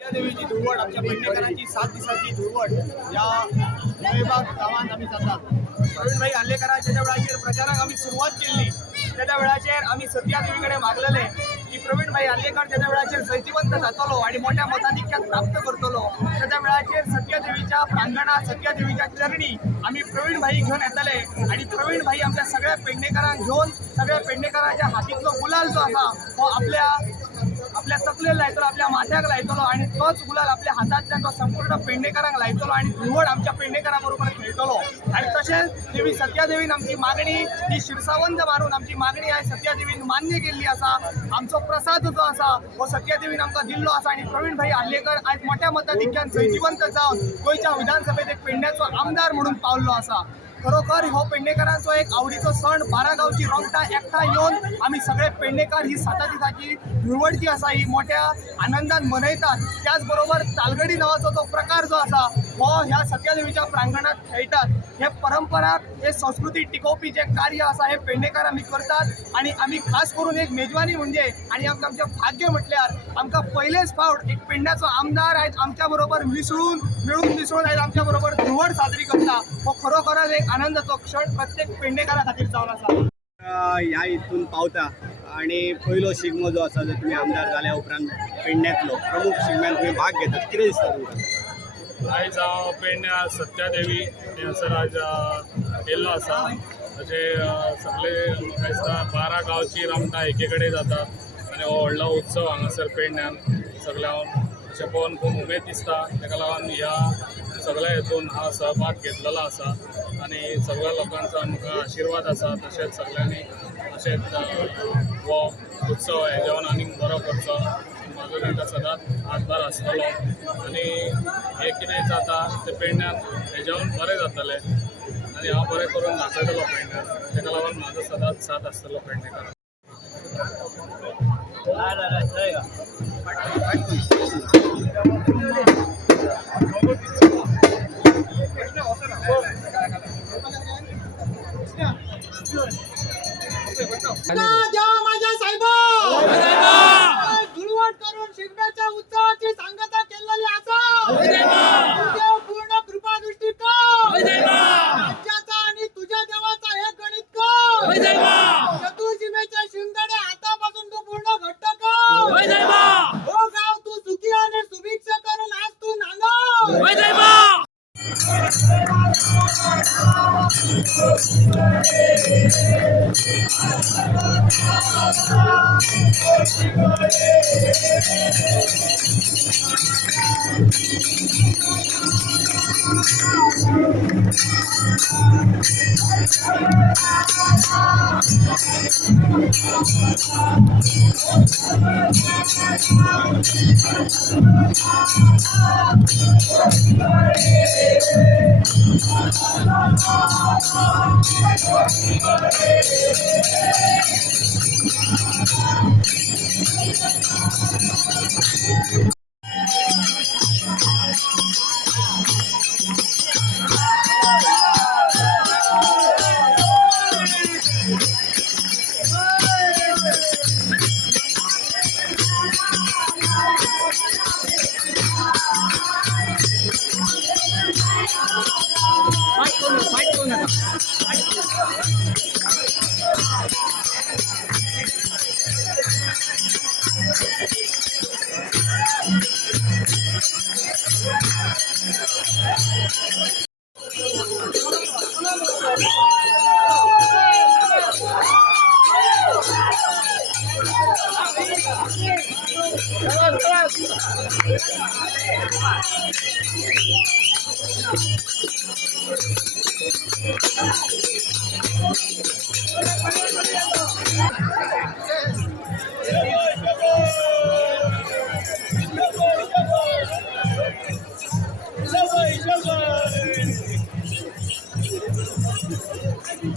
देवीची धुळवड आमच्या पेडणेकरांची 7 दिवसाची धुळवड या नवेबाग गावात आम्ही जातात. प्रवीणभाई आल्लेकरांच्या ज्या वेळाचेर प्रचाराक आम्ही सुरुवात केली त्या वेळाचेर आम्ही सत्या देवीकडे मागलेले की प्रवीणभाई आल्लेकर ज्या वेळाचेर जैतिवंत जातलो आणि मोठ्या मताधिक्यात प्राप्त करतलो त्या वेळाचेर सत्या देवीच्या प्रांगणात सत्या देवीच्या चरणी आम्ही प्रवीणभाई घेऊन येतले आणि प्रवीणभाई आमच्या सगळ्या पेडणेकरांक घेऊन सगळ्या पेडणेकरांच्या हातीतलो गुलाल जो असा तो आपल्या तकलेला लायतलो, आपल्या माथ्याक लायतलो आणि तोच गुलाल आपल्या हातांतल्यान तो संपूर्ण पेडणेकरांक लायतलो आणि धुळवड आमच्या पेडणेकरां बरोबर खेळटलो. आणि तशेंच देवी सत्या देवीन आमची मागणी ही शिरसावंत मारून आमची मागणी आयज सत्या देवीन मान्य केल्ली आसा. आमचो प्रसाद जो आसा हो सत्या देवीन आमकां दिल्लो आसा आणि प्रवीणभाई आल्लेकर आयज मोठ्या मताधिक्यान जैतिवंत जावन गोंयच्या विधानसभेत एक पेडण्याचो आमदार म्हणून पावल्लो आसा. खरोखर हो पेडणेकरांचो एक आवडीचो सण. 12 गांवची रोमटां एकठांय येवन आमी सगळे पेडणेकार ही 7 दिसाची धुळवड जी आसा ही मोठ्या आनंदान मनयतात. त्याच बरोबर तालगडी नावाचो जो प्रकार जो आसा हो ह्या सत्या देवीच्या प्रांगणात खेळटात. हे परंपरा हे संस्कृती टिकोवपी जे कार्य आसा हे पेडणेकार आमी करतात आणि आमी खास करून एक मेजवानी म्हणजे आणि आमचें भाग्य म्हटल्यार आमकां पयलेच फावट एक पेडण्याचो आमदार आयज आमच्या बरोबर मिळून आयज आमच्या बरोबर धुळवड साजरी करता. हो खरोखरच एक आनंदाचो क्षण प्रत्येक पेडणेकारा खातीर जावन आसा. ह्या हितून पावता आणि पयलो शिगमो जो आसा जो तुमी आमदार जाल्या उपरांत पेडण्यातलो प्रमुख शिगम्यान तुम्ही भाग घेतात, कितें दिसता तुमकां? आयज हांव पेडण्या सत्या देवी थंयसर आयज येयल्लो आसा. अशे सगळे म्हाका दिसता 12 गांवची रोमटां एके कडेन जातात आनी हो व्हडलो उत्सव हांगासर पेडण्यान सगळ्यांक अशें पळोवन खूब उमेद दिसता. ताका लागून ह्या सगळ्या हेतून हांव सहभाग घेतलेलो आसा आणि सगळ्या लोकांचो आमकां आशिर्वाद आसा. तशेंच सगळ्यांनी अशेंच हो उत्सव हेजेवन आनीक बरो करचो म्हाजो तांकां सदांच हातभार आसतलो आनी हे कितें जाता तें पेडण्यान हेजेवन बरें जातलें आनी हांव बरें करून दाखयतलो पेडण्यान. ताका लागून म्हाजो सदांच साथ आसतलो पेडणेकार. माझ्या साहेबा धुळवड करून शिगम्याच्या उत्सवाची सांगता केलेली आसा. पूर्ण कृपा दृष्टी कर राज्याचा आणि तुझ्या देवाचा हे गणित कर. चतुर्सीमेच्या शिंगडे हातापासून तू पूर्ण घट्ट कर. हो गाव तू सुखी आणि सुभिक्ष करून आज तू नांदा. चला